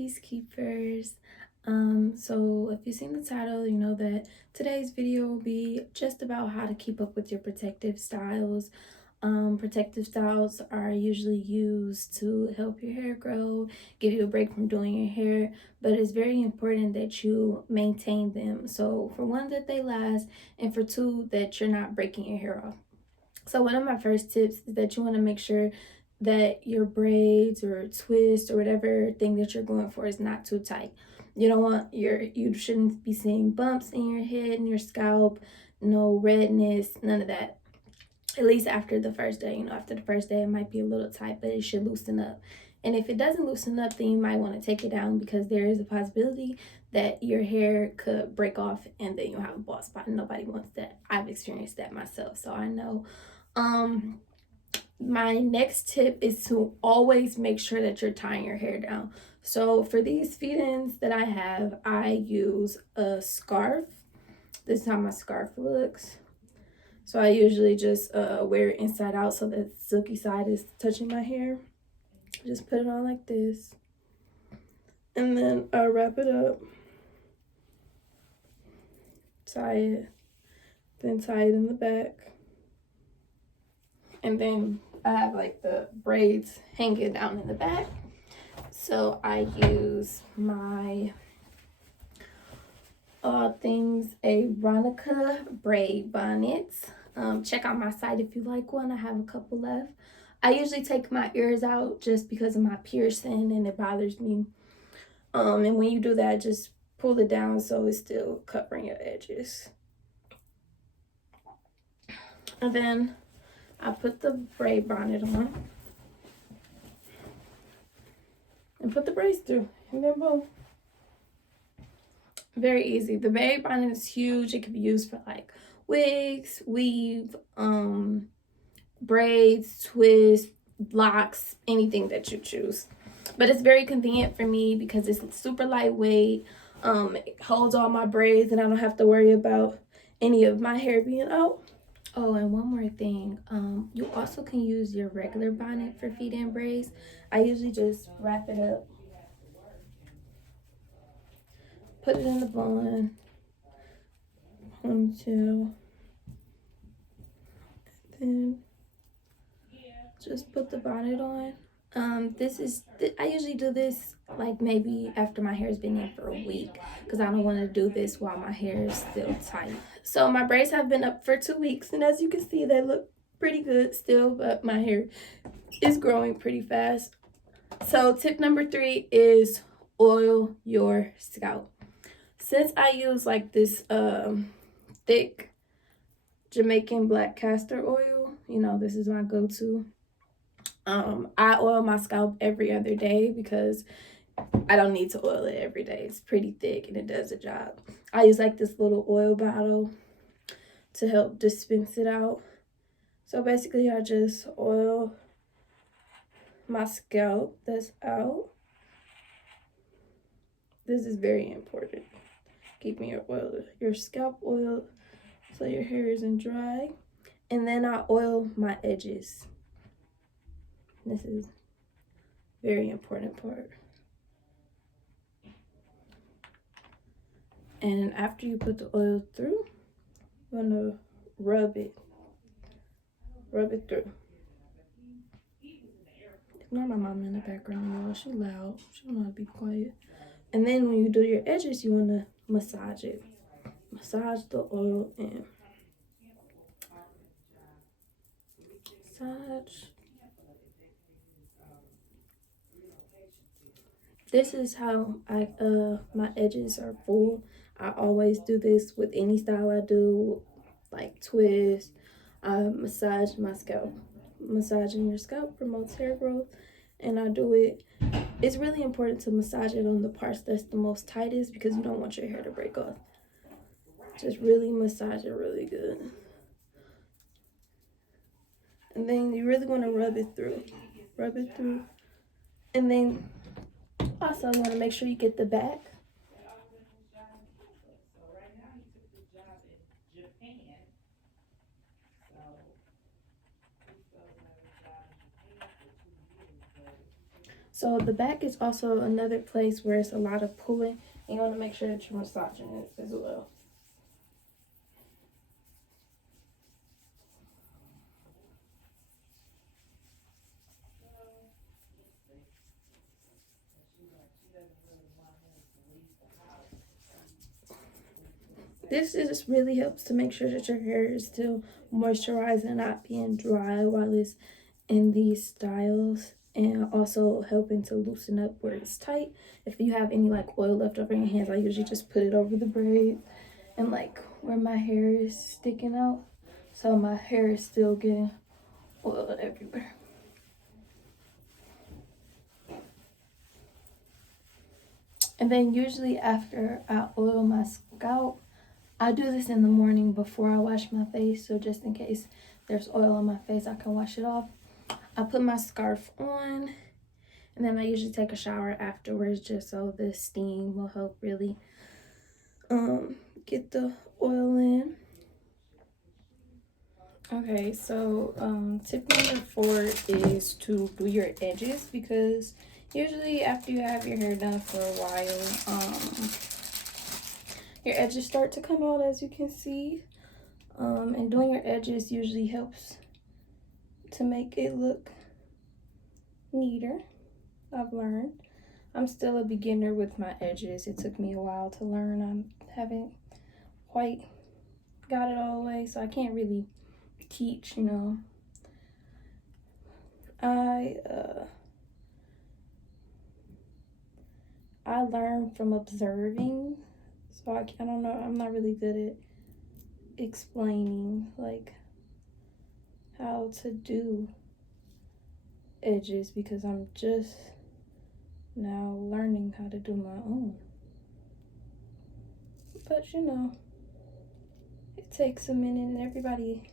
Peacekeepers. So if you've seen the title, you know that today's video will be just about how to keep up with your protective styles. Protective styles are usually used to help your hair grow, give you a break from doing your hair, but it's very important that you maintain them. So for one, that they last, and for two, that you're not breaking your hair off. So one of my first tips is that you want to make sure that your braids or twist or whatever thing that you're going for is not too tight. You don't want you shouldn't be seeing bumps in your head and your scalp, no redness, none of that. At least after the first day. After the first day it might be a little tight, but it should loosen up. And if it doesn't loosen up, then you might want to take it down, because there is a possibility that your hair could break off and then you'll have a bald spot. Nobody wants that. I've experienced that myself, so I know. My next tip is to always make sure that you're tying your hair down. So for these feed-ins that I have, I use a scarf. This is how my scarf looks. So I usually just wear it inside out so the silky side is touching my hair. Just put it on like this. And then I wrap it up. Tie it. Then tie it in the back. And then I have like the braids hanging down in the back. So I use my All Things Veronica braid bonnets. Check out my site if you like one. I have a couple left. I usually take my ears out just because of my piercing and it bothers me. And when you do that, just pull it down so it's still covering your edges. And then I put the braid bonnet on and put the braids through, and then boom. Very easy. The braid bonnet is huge. It can be used for like wigs, weave, braids, twists, locks, anything that you choose. But it's very convenient for me because it's super lightweight. It holds all my braids and I don't have to worry about any of my hair being out. Oh, and one more thing. You also can use your regular bonnet for feed-in braids. I usually just wrap it up, put it in the bun, ponytail, then just put the bonnet on. I usually do this like maybe after my hair's been in for a week, because I don't want to do this while my hair is still tight. So my braids have been up for 2 weeks, and as you can see, they look pretty good still, but my hair is growing pretty fast. So tip number 3 is oil your scalp. Since I use like this thick Jamaican black castor oil, this is my go-to. I oil my scalp every other day because I don't need to oil it every day. It's pretty thick and it does the job. I use like this little oil bottle to help dispense it out. So basically I just oil my scalp that's out. This is very important. Keeping your scalp oiled so your hair isn't dry. And then I oil my edges. This is very important part. And after you put the oil through, you're gonna rub it through. Ignore my mom in the background, y'all. She loud. She don't know how to be quiet. And then when you do your edges, you wanna massage it. Massage the oil in. Massage. This is how my edges are full. I always do this with any style I do, like twist. I massage my scalp. Massaging your scalp promotes hair growth, and I do it. It's really important to massage it on the parts that's the most tightest, because you don't want your hair to break off. Just really massage it really good. And then you really want to rub it through. Rub it through. And then also you want to make sure you get the back. So the back is also another place where it's a lot of pulling. You want to make sure that you're massaging it as well. This just really helps to make sure that your hair is still moisturized and not being dry while it's in these styles, and also helping to loosen up where it's tight. If you have any like oil left over in your hands, I usually just put it over the braid and like where my hair is sticking out, so my hair is still getting oil everywhere. And then usually after I oil my scalp, I do this in the morning before I wash my face, so just in case there's oil on my face, I can wash it off. I put my scarf on, and then I usually take a shower afterwards just so the steam will help really get the oil in. Okay, so tip number 4 is to do your edges, because usually after you have your hair done for a while, your edges start to come out, as you can see. And doing your edges usually helps to make it look neater, I've learned. I'm still a beginner with my edges. It took me a while to learn. I haven't quite got it all the way, so I can't really teach, you know. I learned from observing, so I don't know, I'm not really good at explaining like how to do edges, because I'm just now learning how to do my own. But you know, it takes a minute, and everybody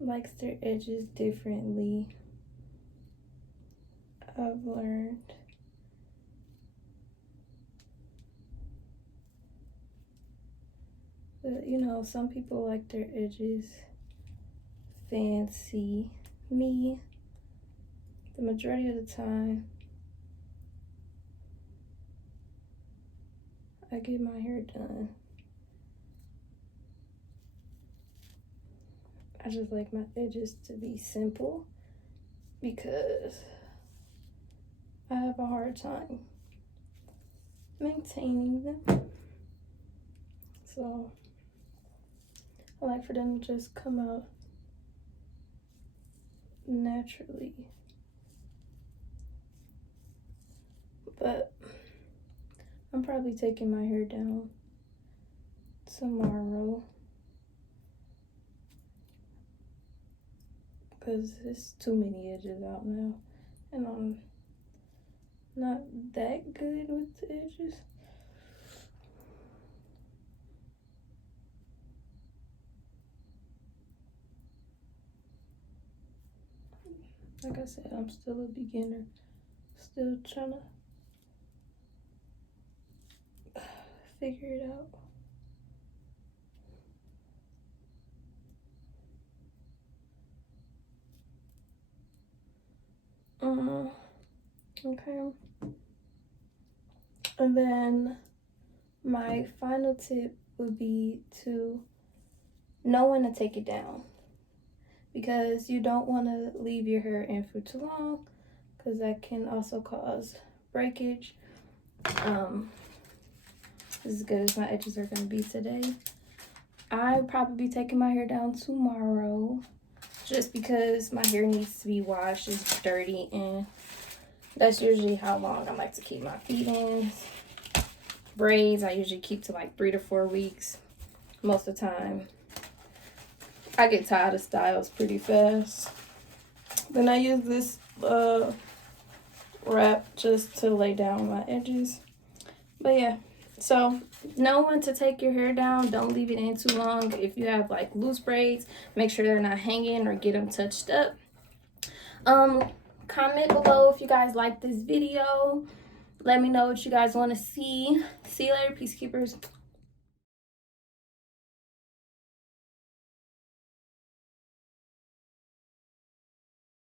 likes their edges differently, I've learned. But you know, some people like their edges fancy. Me, the majority of the time, I get my hair done. I just like my edges to be simple, because I have a hard time maintaining them. So I like for them to just come out naturally. But I'm probably taking my hair down tomorrow, because there's too many edges out now, and I'm not that good with the edges. Like I said, I'm still a beginner, still trying to figure it out. Okay. And then my final tip would be to know when to take it down, because you don't want to leave your hair in for too long, because that can also cause breakage. As good as my edges are going to be today, I'll probably be taking my hair down tomorrow, just because my hair needs to be washed. It's dirty, and that's usually how long I like to keep my feet in. Braids, I usually keep to like 3 to 4 weeks most of the time. I get tired of styles pretty fast. Then I use this wrap just to lay down my edges. But yeah, so know when to take your hair down. Don't leave it in too long. If you have like loose braids, make sure they're not hanging, or get them touched up. Comment below if you guys like this video. Let me know what you guys want to see. See you later, peacekeepers.